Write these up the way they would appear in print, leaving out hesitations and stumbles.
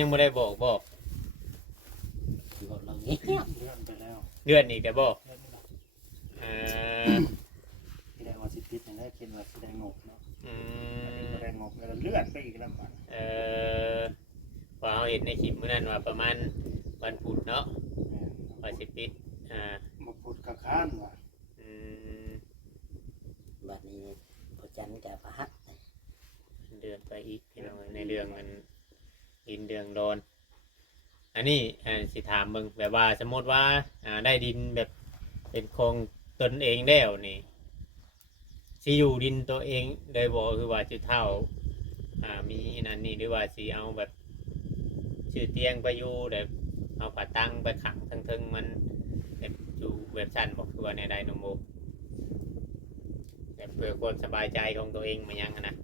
ยังไม่ได้บอกบอกเราเงี้ยเลื่อนไปแล้ว เดือนอีกแต่บอกเออ ที่ได้ว่าสิติดเนี่ยได้คิดว่าสิได้งบเนาะ อื ก็ ม ได้งบแล้วก็เลื่อนไปอีกแล้วมัน พอเราเห็นในคลิปเมื่อนั้นว่าประมาณวันพุธเนาะว่าสิปิดมาพูดกับข้านว่ะ อืม บัดนี้พอจันกับพระหัตถ์ เดือนไปอีกพี่น้องในเรื่องมันดินเดืองโดนอันนี้สิถามมึงแบบว่าสมมติว่าได้ดินแบบเป็นโครงตนเองแล้วนี่สิอยู่ดินตัวเองเลยบอกคือว่าจะเท่ามีนั่นนี่หรือว่าสิเอาแบบชื่อเตียงไปอยู่แบบเอาผาตั้งไปขังทั้งมันแบบอยู่แบบชั้นบอกคือว่าในใดนโมแบบเพื่อความสบายใจของตัวเองมันยังนะ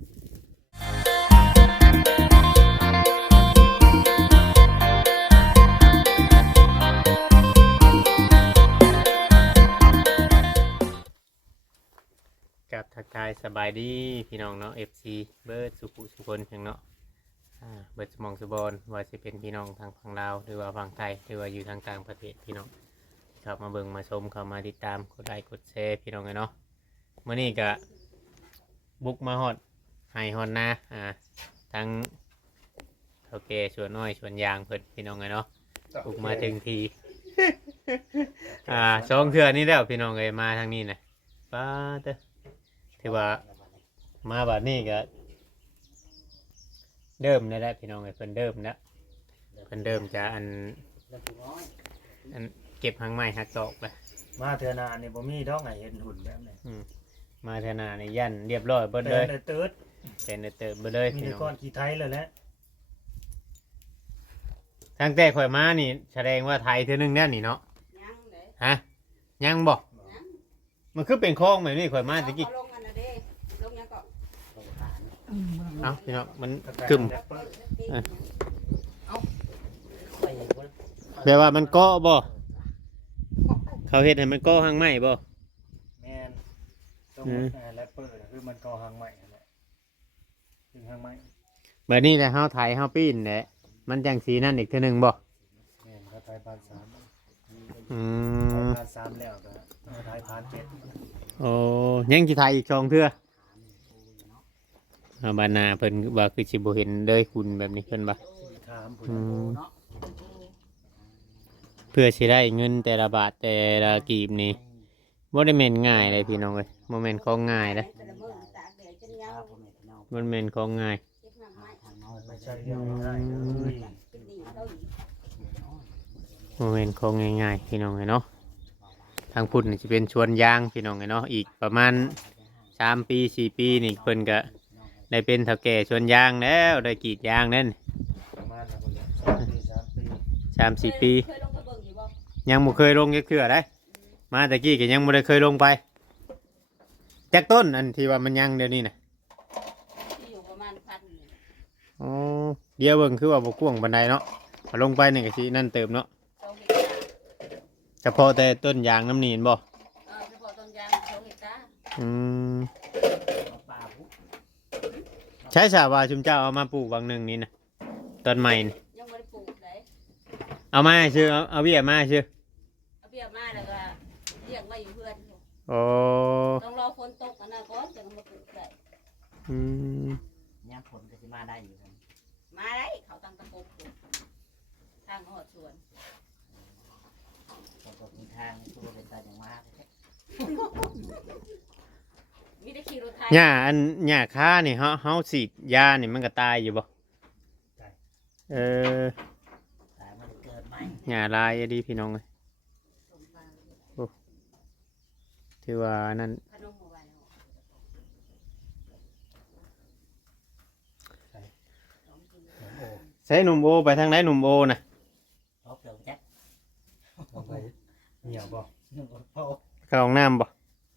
กับทักทายสบายดีพี่น้องเนาะ FC เบิร์ดสุขุสุคนอย่างเนาะเบิร์ดสมองสุบอลว่าจะเป็นพี่น้องทางฝั่งลาวหรือว่าฝั่งไทยหรือว่าอยู่ทางต่างประเทศพี่น้องเข้ามาเบิ่งมาชมเข้ามาติดตามกดไลค์กดแชร์พี่น้องเลยเนาะเมื่อนี้ก็บุกมาฮอดไฮฮอนนาทั้งโอเคชวนน้อยชวนยางเพิ่นพี่น้องเลยเนาะบุกมาถึงทีสองเทื่อนี้แล้วพี่น้องเลยมาทางนี้นะป้าเต้อถือว่ามาบัดนี้ก็เดิมได้แล้วพี่น้องเลยเพิ่นเดิมแล้วเพิ่นเดิมจะอันเก็บหางไม้หักตอกไป มาเทื่อหน้านี่บ่มีดอกให้เห็นหุ่นแบบนี้ มาเทนาในยันเรียบร้อยเบิดเลย แต่เติร์ด เป็นเติบเบิดเลย มี พี่ แต่ น้อง ก้อนขี้ไทยเลยแหละ ทางแต่ข่อยมานี่แสดงว่าไทยเท่านึงแน่นี่เนาะฮะยังบ่มันคือเป็นคลองแบบนี้ข่อยมาตะกี้เอ้าพี่น้องมันกึ่มแปลว่ามันเกาะบ่เขาเฮ็ดให้มันเกาะหางไม้บ่แม่นต้องแรปเปอร์คือมันก่อหางใหม่นั่นแหละถึงหางใหม่ แบบนี้แหละเฮาไทยเฮาปีนแหละมันจังสีนั่นอีกเท่านึงบ่ แม่นเขาไทยผ่าน3ผ่าน3แล้วก็ไทยผ่าน7โอ้ยังสิไทยอีก2เทื่อบ้านนาเพิ่นว่าคือสิบ่เห็นเลยคุณแบบนี้เพิ่นบ่ ถามผู้ เพื่อสิได้เงินแต่ละบาทแต่ละกีบนี่บ่ได้แม่นง่ายเลยพี่น้องเอ้ยบ่แม่นของง่ายเลยบ่แม่นของง่าย ไม่ใช่เรื่องง่ายเลย บ่แม่นของง่ายๆพี่น้องเอ้ยเนาะทางพุทธนี่สิเป็นสวนยางพี่น้องเอ้ยเนาะอีกประมาณ3 ปี 4 ปีนี่เพิ่นก็ได้เป็นเฒ่าแก่สวนยางแล้วได้กรีดยางนั่น ประมาณ3 ปี 3-4 ปียังบ่เคยลงจักเทื่อได้มาตะกี้ก็ยังบ่ได้เคยลงไปจักต้นอันที่ว่ามันยังเดี๋ยวนี้น่ะอ๋อเดี๋ยวเบิ่งคือว่าบ่กว้างปานใดเนาะพอลงไปนี่ก็สินั่นเติมเนาะเฉพาะแต่ต้นยางน้ำนีนบ่เฉพาะต้นยาง2 เฮกตาร์อืมใช้ชาวาชุมเจ้าเอามาปลูกบางหนึ่งนี่นะต้นใหม่นี่ ยังบ่ได้ปลูกเลย เอามาให้ชื่อเอาเบี้ยมาให้ชื่อ เอาเบี้ยมาแล้วก็เลี้ยงไว้อยู่เพื่อน โอ้ ต้องรอฝนตกอันนั้นก่อนจะมาปลูกได้ อืม ยามฝนก็สิมาได้อยู่ครับ มาได้เขาตั้งตะกบอยู่ทางหอดสวน ตกมีทางตัวเป็นตาอย่างว่า มีได้ขี่รถไถ หญ้าอันหญ้าค้านี่เฮาฉีดยานี่มันก็ตายอยู่บ่เออ แต่มันเกิดใหม่ หญ้าลายอะดีพี่น้องเอ้ยที่ว่านั่น พนมเอาไว้เนาะ ใช้หนุ่มโอไปทางไหนหนุ่มโอน่ะ พบเดี๋ยวแจ็ค เอาไปเหี่ยวบ่ นึกว่าพบ เข้าห้องน้ำบ่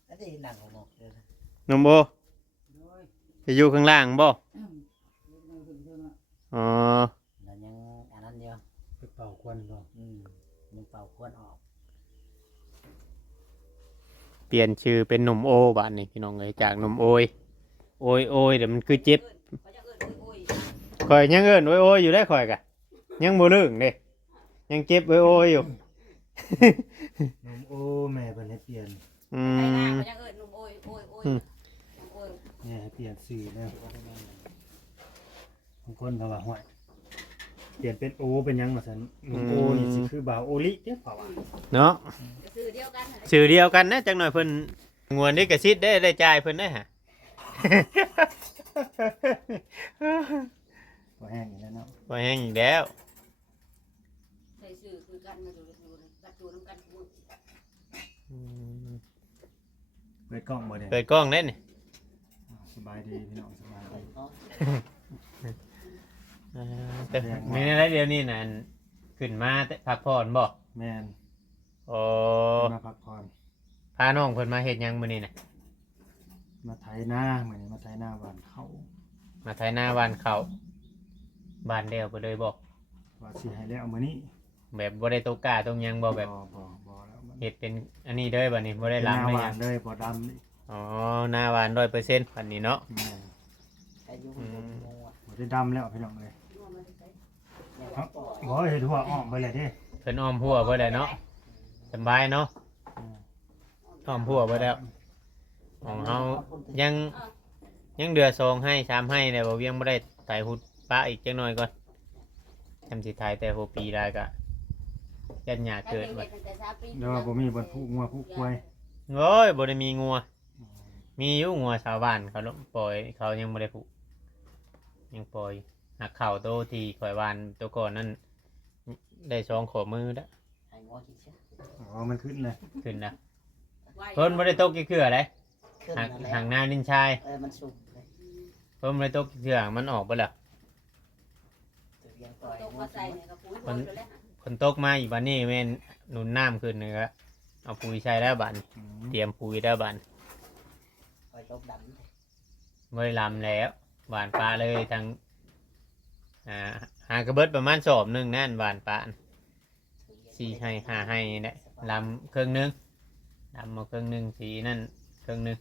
แล้วที่หนังของหมกเลย หนุ่มโอจะอยู่ข้างล่างบ่อ๋อ แล้วยังอันนั้นเดียว ไปเป่าควันบ่ ยังเป่าควนออก เปลี่ยนชื่อเป็นหนุ่มโอบ้านนี่พี่น้องเอ้ยจากหนุ่มโอยโอยเดี๋ยวมันคือเจ็บ เขาจะเอิ้นโอ้ย ข่อยยังเอิ้นโอยอยู่ได้ข่อยกะ โ ยังบ่เลิกเด้ยังเจ็บโอยๆอยู่ นมโอ้แม่เพิ่นให้เปลี่ยน อื ไอ้หน้าม ก็ยังเอิ้นนุ่มโอ้ยโอ้ยโอ้ยนุ่มโอ้ย แม่ให้เปลี่ยนชื่อแล้วบางคนก็ว่าห้วยเปลี่ยนเป็นโอเป็นหยังว่าซั่นนมโอนี่สิคือบ่าวโอลิเด้อเปล่าวะ เนาะ ก็ซื้อเดียวกันนั่นแหละ ชื่อเดียวกันนะจังหน่อยเพิ่นงวนนี่กระซิดได้จ่ายเพิ่นได้ฮะ บ่แห้งอีกแล้วเนาะ บ่แห้งอีกแล้ว ใส่ซื้อคือกันมาอยู่กัดอยู่นำกันกู เปิดกล้องบ่ได้ เปิดกล้องได้นี่ สบายดีพี่น้องสบายดี แต่มีอะไรเดียวนี่น่ะขึ้นมาแต่พักผ่อนบ่ แม่น โอ้ มาพักผ่อน พาน้องเพิ่นมาเฮ็ดหยังมื้อนี้น่ะ มาไถนามื้อนี้มาไถนาหวานข้าว มาไถนาบ้านเขาบ้านเดียวไปเลยบ่ ว่าสิให้แล้วมื้อนี้ แบบบ่ได้ตกกาตรงหยังบ่แบบ บ่แล้วมัน เฮ็ดเป็นอันนี้เด้อบัดนี้บ่ได้ เป็น ล้ำ นา ได้ ห ห วา ยั น ง เลยบ่ดำนี่ อ๋อหน้าหวาน100%บัดนี้เนาะ แม่น อายุมันเป็นงัว บ่ได้ดำแล้วพี่น้องเลย นัวมันใส่ เนี่ย เอ้า ปล่อย บ่เฮ็ดหัวอ้อมไปเลยเด้ เพิ่นอ้อมหัวเบ่ได้เนาะสำบายเนาะอ้อมหัวเบ่แล้วของเฮายังเดือ2ให้3ให้แล้วบ่เวียงบ่ได้ไถหุดปะอีกจักหน่อยก่อนจำสิถ่ายแต่หัวปีได้ก็ยันหยา เกิ เกิ ด ด มา บัด แต่3ปี เดี๋ยวว่าบ่มีบ่ผูกงัวผูกควาย โอ้ยบ่ได้มีงัว มีอยู่งัวชาวบ้านเขาปล่อยเขายังบ่ได้ผูกยังปล่อยหักเข่าโตที่ข่อยวานตัวก่อนนั้นได้2ขอมือแล้ว ให้งัวกินเสีย อ๋อมันขึ้นเลย ขึ้นนะเพิ่นบ่ได้ตกกี่เทื่อเลย ขึ้น หัก นั่นแหละ หักหน้านินชาย มันสุกเลย เพิ่นบ่ได้ตกกี่เทื่อมันออกไปแล้ว ตัวเลี้ยงปล่อย ตก งัว มา กิ ใส่ น เนี่ยก็ปุ๋ยบ่อยู่แล้ว เพิ่นตกมาอีกบัดนี้แม่นหนุนน้ำขึ้นนี่ก็เอาปุ๋ยใช้แล้วบัดนี้ อืม เตรียมปุ๋ยแล้วบัดนี้ ปล่อยตกดำเลย บ่ได้ลำแล้วหวานปลาเลยทางหากระเบิดประมาณสอบหนึงนั่นหวานปลาสี่ให้ห้าให้นี่แหละลำครึ่งหนึงลำมาครึ่งหนึงสีนั่นครึ่งหนึง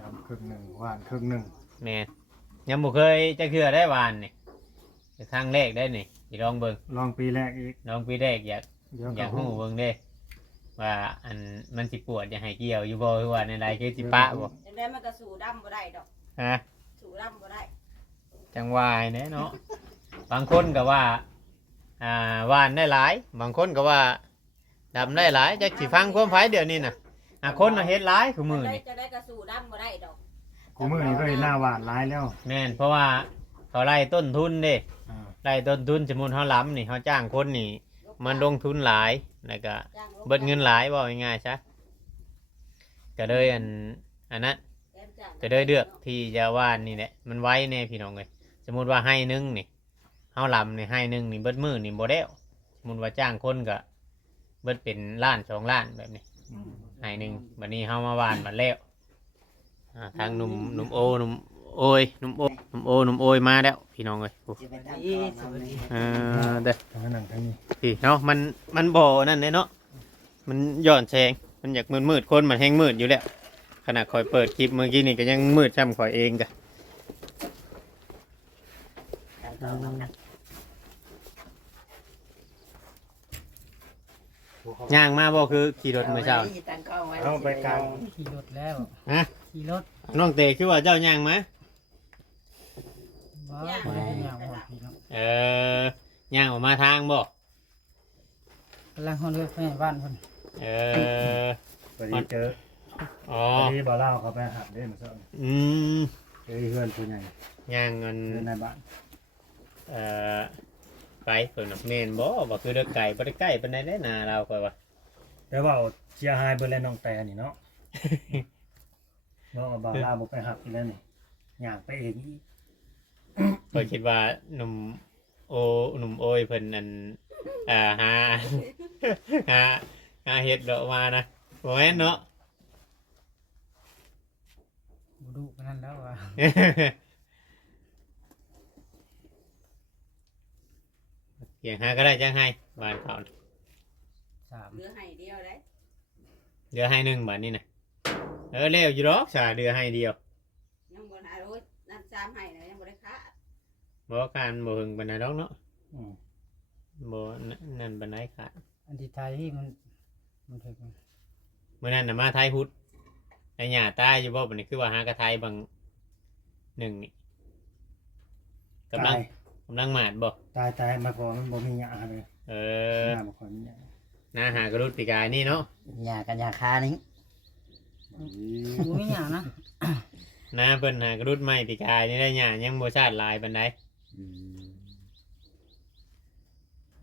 ดำครึ่งหนึงหวานครึ่งหนึง แม่นยังบ่เคยจะเคือได้หวานนี่ครั้งแรกได้นี่สิลองเบิ่ง ลองปีแรกอีก ลองปีแรกอยาก เดี๋ยว อ ก็ ยาก ฮู้ รู้เบิ่งเด้ว่าอันมันสิปวดอยากให้เกี่ยวอยู่บ่หรือว่าในใดคือสิปะบ่ จังได๋มันก็สู่ดำบ่ได้ดอก ฮะ สู่ดำบ่ได้ จังหวายแน่เนาะ บางคนก็ว่าหวานได้หลาย บางคนก็ว่าดำได้หลายจักสิฟังความไผเดี๋ยวนี้น่ะคนน่ะเฮ็ดหลายคือมื้อนี่ จะได้ก็สู่ดำบ่ได้ดอก กูมื้อนี้ก็เห็นหน้าหวานหลายแล้ว แม่นเพราะว่าเขาไล่ต้นทุนเด้ อ่า ไล่ต้นทุนสมมุติเฮาล้ำนี่เฮาจ้างคนนี่มันลงทุนหลายแล้วก็ จ้างล เบิดเงินหลายว่าง่ายๆซะก็เลยอันนั้น แถมจ้าง ก็เลยเลือกที่จะว่านนี่แหละมันไว้แน่พี่น้องเลยสมมุติว่าให้หนึงนี่เฮาลำนี่ให้หนึงนี่เบิดมือนี่บ่แล้วสมมุติว่าจ้างคนก็เบิดเป็นล้าน2 ล้านแบบนี้ อืม ให้หนึงบัดนี้เฮามาว่านบัดแล้วทางหนุ่มโอหนุ่มโอยหนุ่มโอหนุ่มโอหนุ่มโอยมาแล้วพี่น้องเลยโอ้ จะไปทำต่อมาวันนี้ เด้อ ทางนั้นทางนี้ พี่เนาะมันบ่นั่นเด้เนาะมันย้อนแสงมันอยากมืดๆคนมันแห้งมืดอยู่แล้วขณะคอยเปิดคลิปเมื่อกี้นี่ก็ยังมืดช่ำคอยเองกะ ทำต่อมากัน ย่างมาบ่คือขี่รถเมื่อเช้า ตั้งกล้องไว้ เอาไปกลาง ขี่รถแล้ว ฮะ ขี่รถ น้องเตคือว่าเจ้าย่างมา ว้าวไม่ได้เป็นอย่างว่าพี่น้อง ย่างออกมาทางบ่ กำลังคนเลือกไปบ้านคน เออ พอดีเจอ อ๋อ พอดีบ่เล่าเขาไปหัดเล่นมาซะ อืม เจอเพื่อนผู้ใหญ่ ย่างเงิน เพื่อนในบ้าน เอ่อไปเพิ่นน่ะแม่นบ่บ่คือเด้อไก่บ่ได้ใกล้ปานใดเด้นาเราค่อยว่า แต่ว่าเชียร์ไฮเบอร์แลนด์น้องแต่นี่เนาะ เนาะบ่าวลาบ่ไปหักอีกแล้วนี่ย่างไปเองอีก เพิ่นคิดว่าหนุ่มโอหนุ่มโอยเพิ่นนั่นหา หาหาเฮ็ดดอกมานะบ่แม่นเนาะ บูดุกันนั่นแล้วว่ะ อย่างหาก็ได้จังให้บ้านเขา สาม เหลือให้เดียวได้ เดือให้หนึ่งบาทนี่นะเร็วอยู่หรอกสาเดือให้เดียว ยังบ่หาโอ้ยนั่น3ให้นะยังบ่ได้ค่า บ่การบ่หึงปานใดดอกเนาะ อืม บ่นั่นปานใดขาด อันที่ไทยที่มันถึง มื้อนั้นน่ะมาไทยพุทธไอ้หญ้าตายอยู่บ่บัดนี้คือว่าหากระไทยบางหนึ่งนี่กำลั ตาง ย กำลังหมาดบ่ ตายมาพอมันบ่มีหญ้าเลย เอ ห อ ญ้าบ่ค่อยมีหญ้า นาหากระดุดปีกายนี่เนาะ หญ้ากันหญ้าคานี้ บ่มีหยังนะ นาเพิ่นหากระดุดไม้ปีกายนี่ได้หญ้ายังบ่ชาติหลายปานใด อืม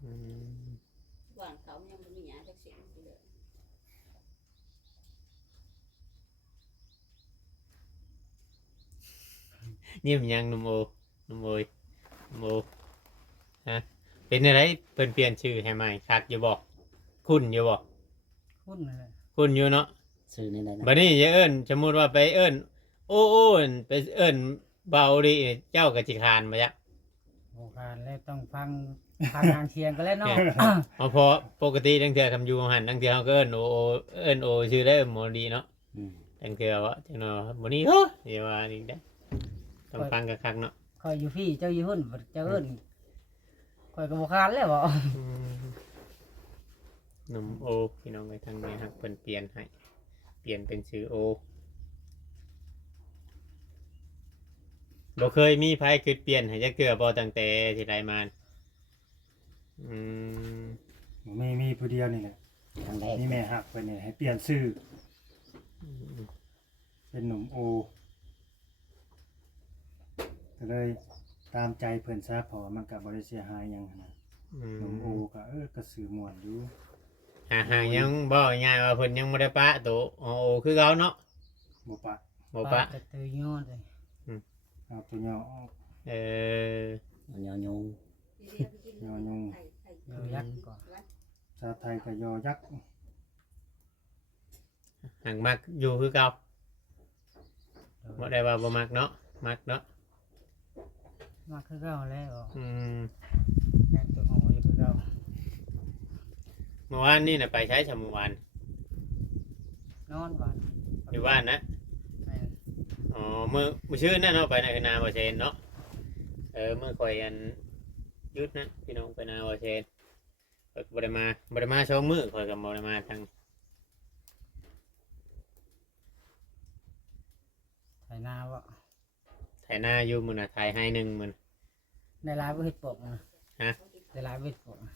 อืม หวานเขายังบ่มีหยังจักเสียงสิเลย ยิ้มยังหนุ่มโอหนุ่มโอยหนุ่มโอฮะเป็นอะไรเพิ่นเปลี่ยนชื่อให้ใหม่คักอยู่บ่คุ้นอยู่บ่ คุ้นเลย คุ้นอยู่เนาะ ซื้อนี่ได้นะ บัดนี้อย่าเอิ้นสมมุติว่าไปเอิ้นโอ้โอ้ไปเอิ้นเบาดิเจ้าก็สิคร้านบ่จ๊ะ โอคานแล้วต้องฟังงานเชียงก็แล้วเนาะ เอาพอปกติตั้งแต่คำอยู่หันตั้งแต่เฮาก็เอิ้นโอโอเอิ้นโอชื่อได้หมอดีเนาะ อืม ตั้งแต่ว่าจังเนาะบ่นี้เฮ้ออย่าว่านี่เด้อต้องฟังคักๆเนาะ คอยอยู่พี่เจ้าอยู่หุ่นเจ้าเอิ้นคอยก็บ่คานแล้วบ่ อืมหนุ่มโอพี่น้องไปทางนี้ครับเพิ่นเปลี่ยนให้เปลี่ยนเป็นชื่อโอบ่เคยมีไผคิดเปลี่ยนให้จักเทื่อบ่ตั้งแต่ที่ได้มาอืม มีผู้เดียวนี่แหละ ครั้งแรก นี่แม่หักเพิ่นนี่ให้เปลี่ยนชื่อเป็นหนุ่มโอก็เลยตามใจเพิ่นซะเพอมันก็บ่ได้เสียหายหยังหั้นนะ หนุ่มโอก็ก็สื่อม่วนอยู่ หายังบ่ง่ายว่าเพิ่นยังบ่ได้ปะโตโอคือเก่าเนาะ บ่ปะ บ่ปะ แต่ตื่นยอดเลย เอาตัวย่อออก เออ มันยอยุง ย่อยุง เดี๋ยวยักษ์ก่อน ชาไทยก็ยอยักษ์ หักมักอยู่คือเก่า เดี๋ยว บ่ได้ว่าบ่มักเนาะมักเนาะ มาคือเก่าแล้ว อืม แกงตัวอ่อนอยู่คือเก่า เมื่อวานนี่น่ะไปใช้ชะเมื่อวาน นอนหวาน อยู่บ้านนะ แม่น อ๋อมื้อชื่อนั่นเนาะไปในนาบ่เชนเนาะมื้อข่อยอันหยุดนะพี่น้องไปนาบ่เชนข่อยก็บ่ได้มา2มื้อข่อยก็บ่ได้มาทาง ไถนาบ่ ไถนาอยู่มื้อน่ะไถให้หนึงมื้อ ได้หลายบ่เฮ็ดปกนะ ฮะ ได้หลายบ่เฮ็ดปกนะ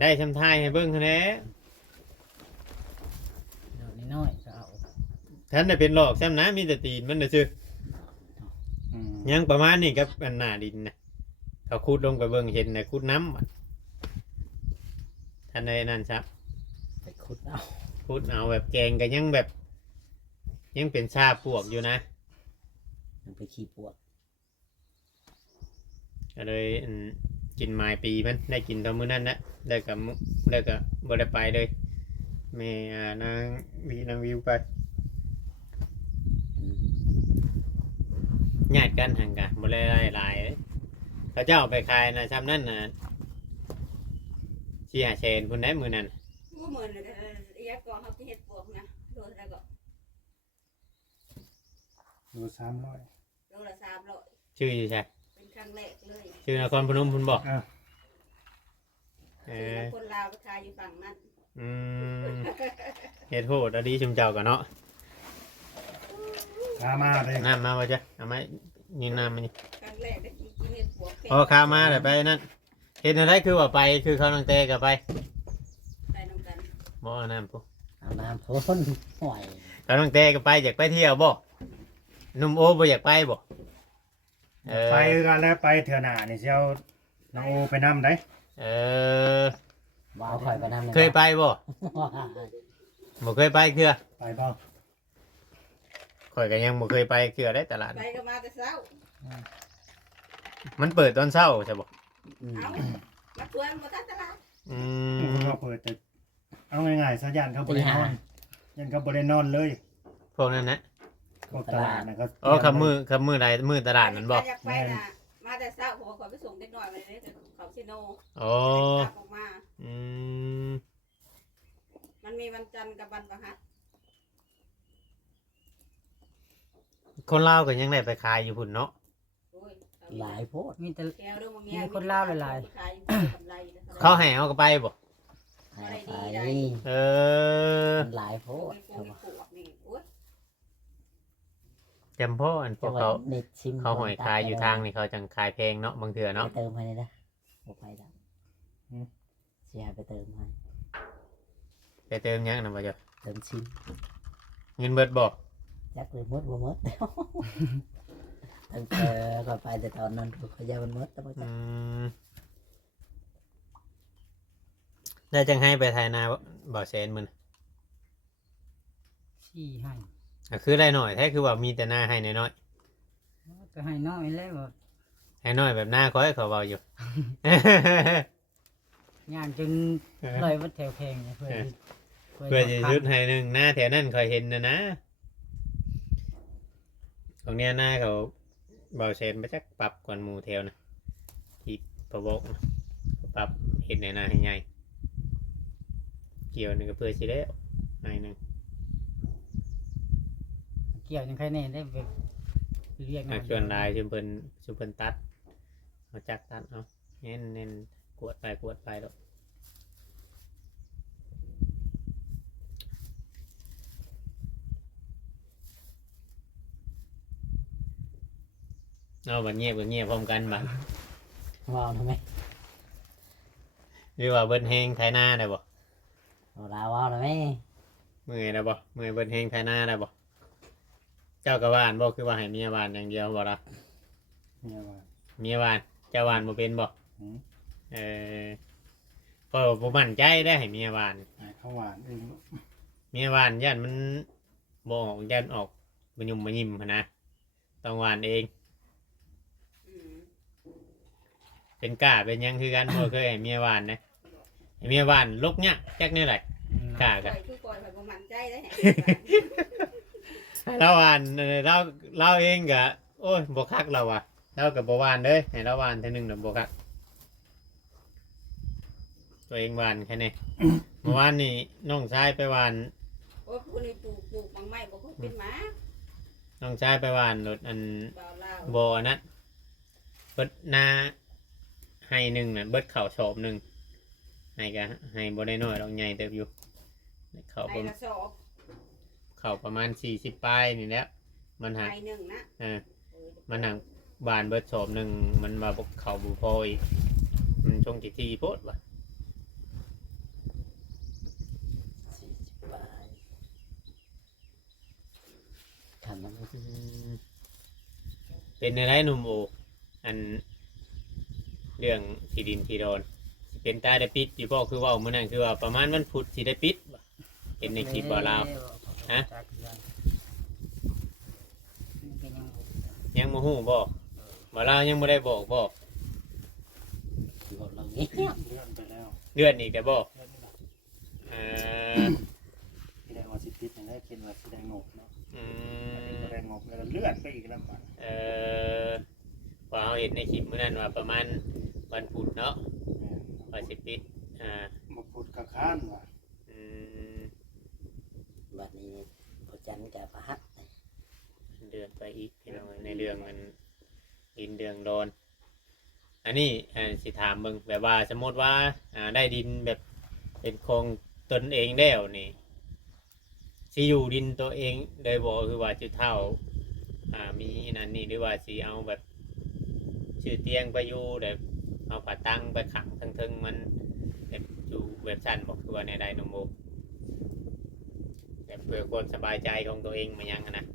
ได้ชำทายให้เบิ่งคั่นแหละ เดี๋ยวนี้น้อยก็เอา ท่านได้เป็นหลอกซ้ำนะมีแต่ตีนมันน่ะซื่อ อืม ยังประมาณนี้กับอันหน้าดินนะเขาขุดลงไปเบิ่งเห็นน่ะขุดน้ำอะท่านใดนั่นครับ ไปขุดเอา ขุดเอาแบบแกงก็ยังแบบ ยังเป็นชาปวกอยู่นะ มันไปขี้ปวก ก็เลยกินไม้ปีมันได้กินตอนมื้อนั้นนะแล้วก็บ่ได้ไปเลยแม่นางวิวไป อืม ญาติกันห่างกันบ่ได้หลายเลยเขาเจ้าเอาไปขายนะซ้ำนั้นน่ะเชียเชนพุ่นได้มื้อนั้น บ่เหมือนเลยอียก็เฮาสิเฮ็ดปวกนะโลละก็ โล300 โลละ300 ชื่ออยู่ใช่ เป็นครั้งแรกเลย ชื่อนครพนมพุ่นบ่ อ่ะ เอ คือ อ คนลาวไปขายอยู่ฝั่งนั้น อืมเฮ็ดโหดอดีชุมเจ้ากันเนาะ พามาเลย น้ำมาว่าจ้ะเอาไหมยิงน้ำมานี่ ครั้งแรกได้กินเฮ็ดปวก พอข้ามาแล้วไปนั่นเห็นอะไรคือว่าไปคือเขาน้องเตกับไป ไปนำกัน บ่เอาน้ำปุ๊ เอาน้ำพ่นห่วย เขาน้องเตกับไปอยากไปเที่ยวบ่หนุ่มโอบ่อยากไปบ่ ไปกันแล้วไปเถื่อหน้านี่สิเอาน้องโอไปนำได้ เออ ว่าเอาข่อยไปน้ำล เคยไปบ่บ่เคยไปคือ ไปบ่ ข่อยก็ยังบ่เคยไปคือได้ตลาด ไปก็มาแต่เช้า มันเปิดตอนเช้าใช่บ่ อืม เอามาชวนมาตั้งตลาด อื เขาเปิดแต่เอาง่ายๆซะยันเขาบ่ได้นอนยันเขาบ่ได้นอนเลย พวกนั้นนะ พวกตลาดนะเขา อ๋อคำมือใดมือตลาดนั่นบ่ อยากไปน่ะมาแต่เช้าผมขอไปส่งเด็กน้อยมาเลยเขาชิโน โอ้ กลับออกมา อืม มันมีวันจันทร์กับวันพฤหัส คนลาวก็ยังได้ไปขายอยู่พุ่นเนาะ โอ้ยเขา หลายโพด มีแต่ แก้วเรื่อง มีคนลาวหลาย ขายกำไรนะ เขาให้เอาก็ไปบ่ หายไป เออ มันหลายโพด โอ้ยปวดนี่โอ้ย จำพ่ออันพวกเขา เน็ตซิม เขาหอยคายอยู่ทางนี่เขาจังคายเพลงเนาะบางเถื่อ ไป เนาะ เติมให้เลยนะบ่ไปแล้วเสียไปเติมให้ ไปเติมยังนะบ่จ้ะ เติมซิม เงินเบิดบ่ จักเลยหมดบ่หมดตั้งแต่ก็ไปแต่ตอนนั้นเขายามันหมดแล้วบ่จั อื ก มได้จังให้ไปไทยนาบ่เซนมัน ชี้ให้ คือได้หน่อยแท้คือว่ามีแต่หน้าให้น้อย ก็ให้น้อยแล้วบ่ ๆให้น้อยแบบหน้าก้อยเขาเบาอยู่ ย่างจนลอยวัดแถวแพงเนี่ยเพื่อ เพื่อจะยุดให้หนึ่งหน้าแถวนั้นคอยเห็นนะของเนี้ยหน้าเขาเบาเซนไปจักปรับกวนหมู่แถวนะที่ประบอกนะปรับเห็นในหน้าให้ใหญ่เกี่ยวหนึงก็เพื่อสิได้ให้หนึ่ง เกี่ยวยังใครแน่ได้ไปเรียกงาน ชวนลายชุมเพิ่นตัดเอาจักตัดเอาเน้นกวดไปแล้วเอาบัดเงียบพร้อมกันบัด ว้าวทำไม หรือว่าเบิ้นเฮงไถนาได้บ่ เอาลาว้าวทำไม เมื่อยได้บ่เมื่อยเบิ้นเฮงไถนาได้บ่เจ้ากะว่านบ่คือว่าให้เมียว่านอย่างเดียวบ่ล่ะ เนี่ยว่า เมียว่านเจ้าว่านบ่เป็นบ่ หืม เออเพราะว่าบ่มั่นใจได้ให้เมียว่าน ให้เขาหวานเอง เมียว่านย่านมันบ่ออกย่านออกบ่ยุ่มบ่ยิ้มหั้นนะต้องว่านเอง อืม เป็นกล้าเป็นหยังคือกันบ่เคยให้เมียว่านนะให้เมียว่านลกยะจักแนี่แหละกล้า ป กะ ล่อยคือปล่อยแบบบ่มั่นใจได้แฮะ เราว่านเราเองก็โอ้ยบ่คักเราอ่ะเราก็บ่ว่านเด้อให้เราว่านเทื่อนึงน่ะบ่คักตัวเองว่านแค่นี้ เมื่อวานนี่น้องชายไปว่าน โอ้ยคนนี้ปลูกบางไม้บ่ค่อยเป็นหมา น้องชายไปว่านรถอัน บ่าวลาว บ่อันนั้นเบิดนาให้หนึ่งน่ะเบิดข้าวชอบหนึงให้ก็ให้บ่ได้น้อยดอกใหญ่เติบอยู่ข้าว ในกระสอบ ข้าวประมาณ40ปลายนี่แหละมันหา ไม้หนึงนะ เออ เออ มันหักบานเบิดชอบหนึ่งมันมาบกเขาบุพอยมันชงทีโพดว่ะ 40 บาททำมัน เป็นอะไรหนุ่มโออันเรื่องที่ดินที่โดนสิเป็นตาได้ปิดอยู่บ่คือเว่ามื้อนั้นคือว่าประมาณวันพุธสิได้ปิดว่ะเห็นในคลิปบ่ลาว ฮะ ยังบ่ฮู้บ่บ่ลาวยังบ่ได้บอกบ่ บอกเราเงี้ย เลื่อนไปแล้ว เลื่อนอีกแต่บ่ เลื่อนไปแล้ว เออ ที่ได้ว่าสิติดอย่างได้คิดว่าสิได้งบเนาะ อื บ่ ม ได้งบแล้วก็เลื่อนไปอีกแล้วบัด ว่าเฮาเห็นในคลิปมื้อนั้นว่าประมาณวันพุธเนาะ แม่น ว่าสิปิดบ่พูดกับค้านว่ะ อืม บัดนี้พอจันกับพระหัต เดือนไปอีกพี่น้องในเรื่องมันดินเดืองโดน อันนี้สิถามเบิ่งแบบว่าสมมติว่าได้ดินแบบเป็นโครงตนเองแล้วนี่สิอยู่ดินตัวเองเลยบ่คือว่าจะเท่ามีนั่นนี่หรือว่าสิเอาแบบชื่อเตียงไปอยู่แบบเอาผาตั้งไปขังทั้งๆมันแบบอยู่แบบสั้นบอกคือว่าในใดนโมแบบเพื่อคนสบายใจของตัวเองมายังอะนะ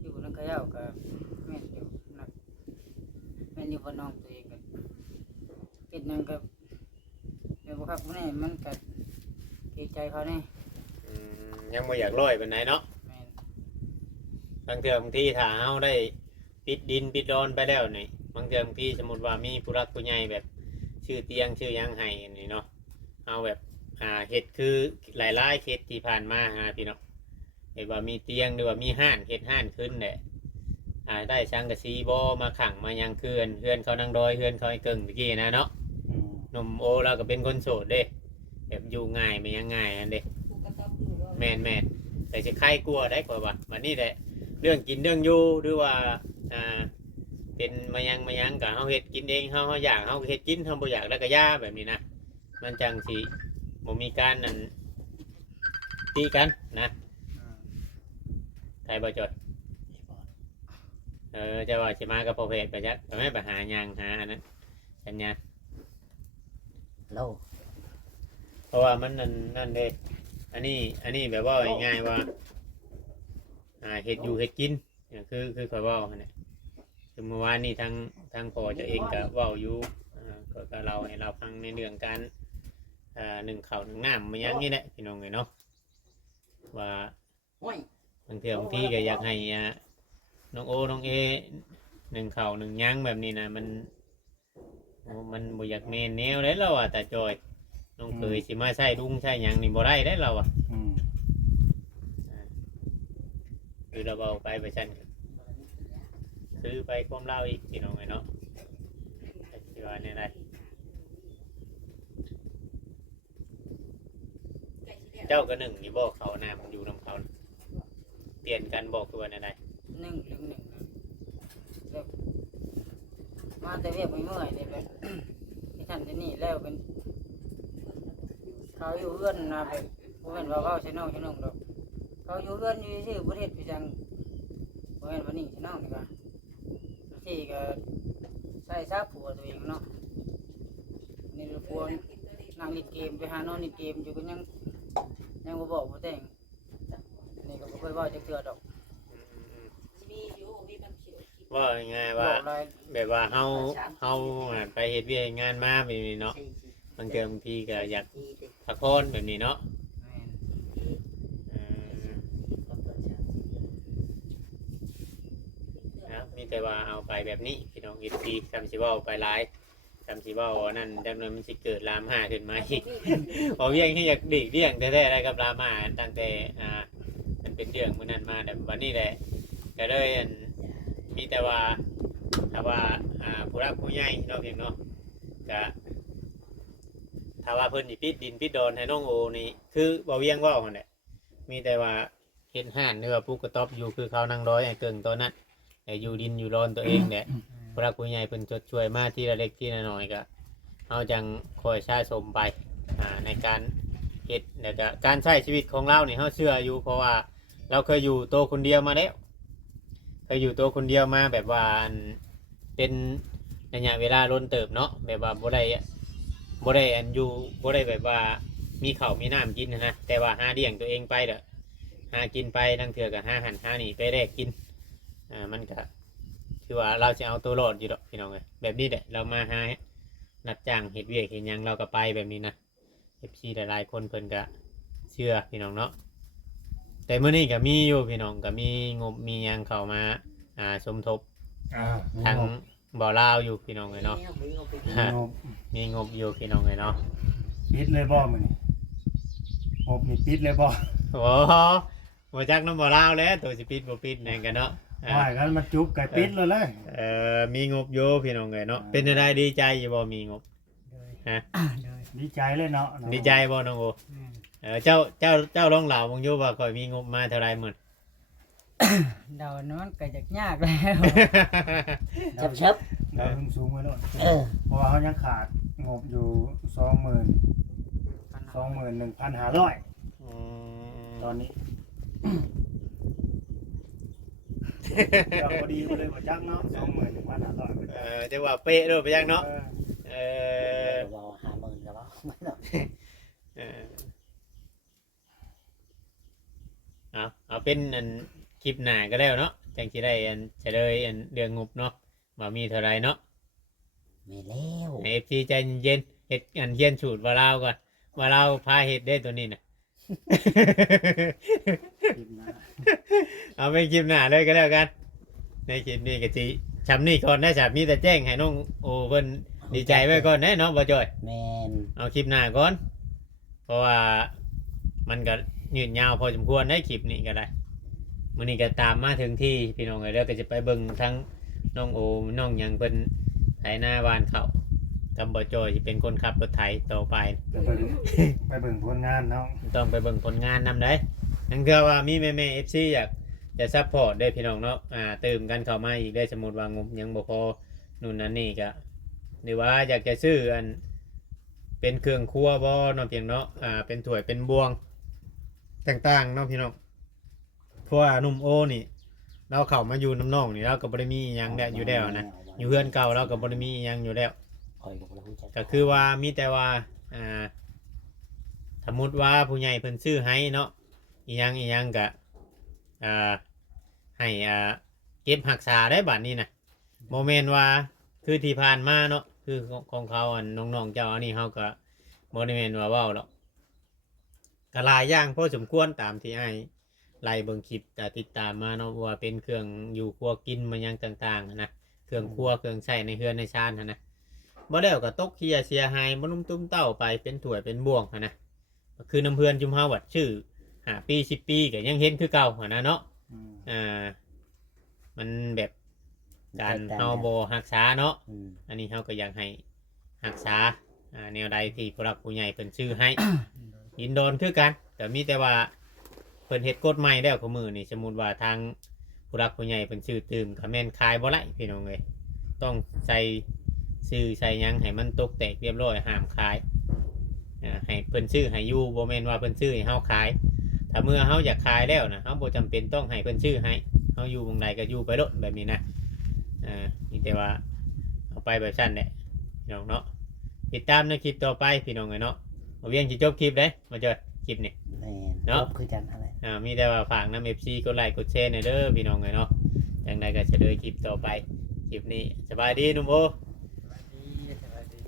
อยู่นั่นก็เย้าก็แม่นอยู่นักแม่นอยู่บ่น้องตัวเองก็เป็นนั่นก็เดี๋ยวบ่คักบ่แน่มันก็เกรงใจเขาแน่ ยังไม่อยากร้อยเป็นไหนใดเนาะ แม่น บางเทื่อบางทีถ้าเฮาได้ปิดดินปิดดอนไปแล้วนี่บางเทื่อบางทีสมมติว่ามีผู้รักผู้ใหญ่แบบชื่อเตียงชื่อหยังให้นี่เนาะเอาแบบเฮ็ดคือหลายๆเคสที่ผ่านมาพี่เนาะเห็นว่ามีเตียงหรือว่ามีห้านเฮ็ดห้านขึ้นแหละได้ช่างกะซีบ่มาขังมายังเคือนเขานั่งดอยเคือนเขาไอ้เกิ่งตะกี้นะเนาะ อืม หนุ่มโอเราก็เป็นคนโสดเด้แบบอยู่ง่ายไม่ยังง่ายอันเด้ ปลูกกระต๊อบอยู่ว่า แม่น แต่จะใครกลัวได้กว่าวันนี้แหละเรื่องกินเรื่องอยู่หรือว่าเป็นมายังกับเฮาเฮ็ดกินเองเฮาอยากเฮาเฮ็ดกินเฮาบ่อยากแล้วก็ย่าแบบนี้นะมันจังสิบ่มีการนั่นตีกันนะใครบ่จดจะว่าสิมากับพ่อเพชรไปจักก็ไม่ไปหาหยังหาอันนั้นสัญญา โล เพราะว่ามันนั่นเด้อันนี้แบบว่าง่ายๆว่าเฮ็ดอยู่เฮ็ดกินคือข่อยเว้าหั่นแหละคือเมื่อวานนี้ทางพ่อเจะเองก็เว้าอยู่ก็เราให้เราฟังในเรื่องการหนึ่งข้าวหนึ่งน้ำมันยังนี่แหละพี่น้องเอ้ยเนาะว่าบางเทื่อบางทีก็อยากให้น้องโอน้องเอหนึ่งข้าวหนึ่งยังแบบนี้นะมันบ่อยากแม่นแนวเลยเราอ่ะแต่จอยน้องเคยสิมาใช้ดุ้งใช้หยังนี่บ่ได้ได้เราอ่ะคือเราเอาไปชั้นซื้อไปความเล่าอีกพี่น้องไงเนาะที่ว่าเนี่ยได้เจ้าก็หนึ่งนี่บอกเขาน้ำอยู่น้ำเขาเปลี่ยนกันบอกคือว่าเนี่ยได้ 1 แบบมาแต่เรียกไม่เมื่อยเลยแบบที่ท่านที่นี่แล้วเป็นเขาอยู่เอื้อนนะแบบผมเห็นว่าเขาใช้น้องดอกเขาอยู่เอื้อนอยู่ชื่อประเทศพิจังผมเห็นวันนี้ใช้น้องนี่ก็ที่ก็ใส่ซาผัวตัวเองเนาะนี่คือผัวนั่งเล่นเกมไปหานอนเล่นเกมอยู่ก็ยังบ่บอกบ่แต่งนี่ก็บ่เคยว่าจะเตือดอก มีอยู่มีบางเขียวคิด ว่าง่ายๆว่า บอกเลย แบบว่าเฮาไปเฮ็ดเวียกงานมาแบบนี้เนาะบางเทื่อบางทีก็อยากพักผ่อนแบบนี้เนาะ แม่น มีแต่ว่าเอาไปแบบนี้พี่น้องอีกทีจำสิว่าไปหลายจำสิว่านั่นจำนวนมันสิเกิดลามห้าขึ้นมาอีก พอเวียงที่อยากดีเวียงแท้ๆอะไรกับลามห้าตั้งแต่มันเป็นเรื่องมื้อนั้นมาแต่วันนี้แหละก็เลยมีแต่ว่าถ้าว่าผู้รักผู้ใหญ่เนาะเพียงเนาะก็ถ้าว่าเพิ่นสิปิดดินปิดดอนให้น้องโอนี่คือบ่เวียงเว้าหั่นแหละมีแต่ว่าเฮ็ดห้านหรือว่าปลูกกระต๊อบอยู่คือเขานั่งร้อยไอ้เกิงตัวนั้นอยู่ดินอยู่ร้อนตัวเองเนี่ยผู้รักผู้ใหญ่เพิ่นชดช่วยมาที่ละเล็กที่ละน้อยก็เอาจังคอยชาสมไปในการเฮ็ดแล้วก็การใช้ชีวิตของเรานี่เฮาเชื่ออยู่เพราะว่าเราเคยอยู่ตัวคนเดียวมาแล้วเคยอยู่ตัวคนเดียวมาแบบว่าเป็นระยะเวลาล้นเติบเนาะแบบว่าบ่ได้อยู่บ่ได้แบบว่ามีข้าวมีน้ำกินนะแต่ว่าหาเลี้ยงตัวเองไปเด้อหากินไปทั้งเถื่อก็หาหันหานี่ไปแลกกินมันก็คือว่าเราจะเอาตัวรอดอยู่ดอกพี่น้องเลยแบบนี้แหละเรามาหานัดจ้างเฮ็ดเวียกเฮ็ดหยังเราก็ไปแบบนี้นะ FC หลายๆคนเพิ่นก็เชื่อพี่น้องเนาะแต่มื้อนี้ก็มีอยู่พี่น้องก็มีงบมีหยังเข้ามาสมทบทางบ่อลาวอยู่พี่น้องเลยเนาะมีงบอยู่พี่น้องเลยเนาะ ปิดเลยบ่มื้อนี้งบนี่ปิดเลยบ่ โอ้บ่จักน้ำบ่อลาวแล้วตัวสิปิดบ่ปิดนั่นกันเนาะ ว่ากันมาจุบไก่ปิดเลย มีงบอยู่พี่น้องเลยเนาะเป็นอะไรดีใจอยู่บ่มีงบฮะ ดีใจเลยเนาะ ดีใจบ่น้องโอเจ้าลองเล่าบ่อยู่ว่าข่อยมีงบมาเท่าไรหมื้อ เดานั้นมันก็จะยากแล้ว ชับ เราสูงไว้แล้ว ๆ เพราะว่าเขายังขาดงบอยู่21,500ตอนนี้ยังพอดีเลยบ่จักเนาะ21,500 จะว่าเป๊ะด้วยไปยังเนาะบ่50,000ก็บ่ไม่ดอก เอาเป็นคลิปหน้าก็แล้วเนาะจังสิได้จะเลยเรื่องงบเนาะว่ามีเท่าไรเนาะ ไม่แล้ว ให้ FC ใจเย็นเฮ็ดเฮียนสูตรว่าเราก่อนว่าเราพาเฮ็ดได้ตัวนี้น่ะ เอาไปคลิปหน้าเลยก็แล้วกันในคลิปนี้ก็สิชำนี่ก่อนได้จ้ะมีแต่แจ้งให้น้องโอเพิ่นดีใจไว้ก่อนเนาะบ่จ้อย แม่น เอาคลิปหน้าก่อนเพราะว่ามันก็ยืดยาวพอสมควรได้คลิปนี้ก็ได้มื้อนี้ก็ตามมาถึงที่พี่น้องเอ้ยแล้วก็จะไปเบิ่งทั้งน้องโอน้องหยังเพิ่นไถนาบ้านเขากับบ่จ้อยสิเป็นคนขับรถไถต่อไป ไปเบิ่งผลงานเนาะ ต้องไปเบิ่งผลงานนำได้ นั่นคือว่ามีแม่ๆ FC อยากจะซัพพอร์ตได้พี่น้องเนาะเติมกันเข้ามาอีกได้สมมุติว่างบยังบ่พอนู่นนั่นนี่ก็หรือว่าอยากจะซื้ออันเป็นเครื่องครัวบ่เนาะเพียงเนาะเป็นถ้วยเป็นบวงต่างๆเนาะพี่น้องเพราะว่าหนุ่มโอนี่เราเข้ามาอยู่น้ำน้องนี่เราก็บ่ได้มีอิหยังแล้วอยู่แล้วนะอยู่เฮือนเก่าเราก็บ่ได้มีอิหยังอยู่แล้ว คอยกับเราจัก ก็คือว่ามีแต่ว่าสมมติว่าผู้ใหญ่เพิ่นซื้อให้เนาะอีหยังก็ให้เก็บรักษาได้บัดนี้นะโมเมนต์ว่าคือที่ผ่านมาเนาะคือของเขาอันน้องๆเจ้าอันนี้เขาก็บ่ได้แม่นว่าเว้าหรอกก็หลายอย่างพอสมควรตามที่อ้ายไล่เบิ่งคลิปติดตามมาเนาะว่าเป็นเครื่องอยู่ครัวกินมาหยังต่างๆนะเครื่องครัวเครื่องใช้ในเฮือนในชานหั้นนะ บ่แล้วก็ตกเคียเสียหายบ่นุ่มตุ้มเต้าไปเป็นถ้วยเป็นบ่วงหั่นนะคือน้ำเพื่อนจุมเฮาวัดชื่อ5 ปี10 ปีก็ยังเห็นคือเก่าหั่นนะเนาะมันแบบการเฮาบ่รักษาเนาะอันนี้เฮาก็อยากให้รักษาแนวใดที่ผู้หลักผู้ใหญ่เพิ่นชื่อให้ ยินโดนคือกันแต่มีแต่ว่าเพิ่นเฮ็ดกฎใหม่แล้วของมือนี่สมมุติว่าทางผู้หลักผู้ใหญ่เพิ่นชื่อตื่มก็แม่นขายบ่ไหลพี่น้องเอ้ยต้องใส่ซื้อใส่ยังให้มันตกแตกเรียบร้อยห้ามขายให้เพิ่นซื้อให้อยู่บ่แม่นว่าเพิ่นซื้อให้เฮาขายถ้าเมื่อเฮาอยากขายแล้วนะเฮาบ่จำเป็นต้องให้เพิ่นซื้อให้เฮาอยู่วงใดก็อยู่ไปโลดแบบนี้นะนี่แต่ว่าเอาไปแบบชั้นแหละพี่น้องเนาะติดตามในคลิปต่อไปพี่น้องเอ้ยเนาะบ่เวียงสิจบคลิปเด้มาเจอคลิปนี่ แม่ เนาะ คือกันอะไร มีแต่ว่าฝากนำ FC กดไลค์กดแชร์หน่อยเด้อพี่น้องเอ้ยเนาะจังใดก็จะเดินคลิปต่อไปคลิปนี้สบายดีหนุ่มโอ สวัสดี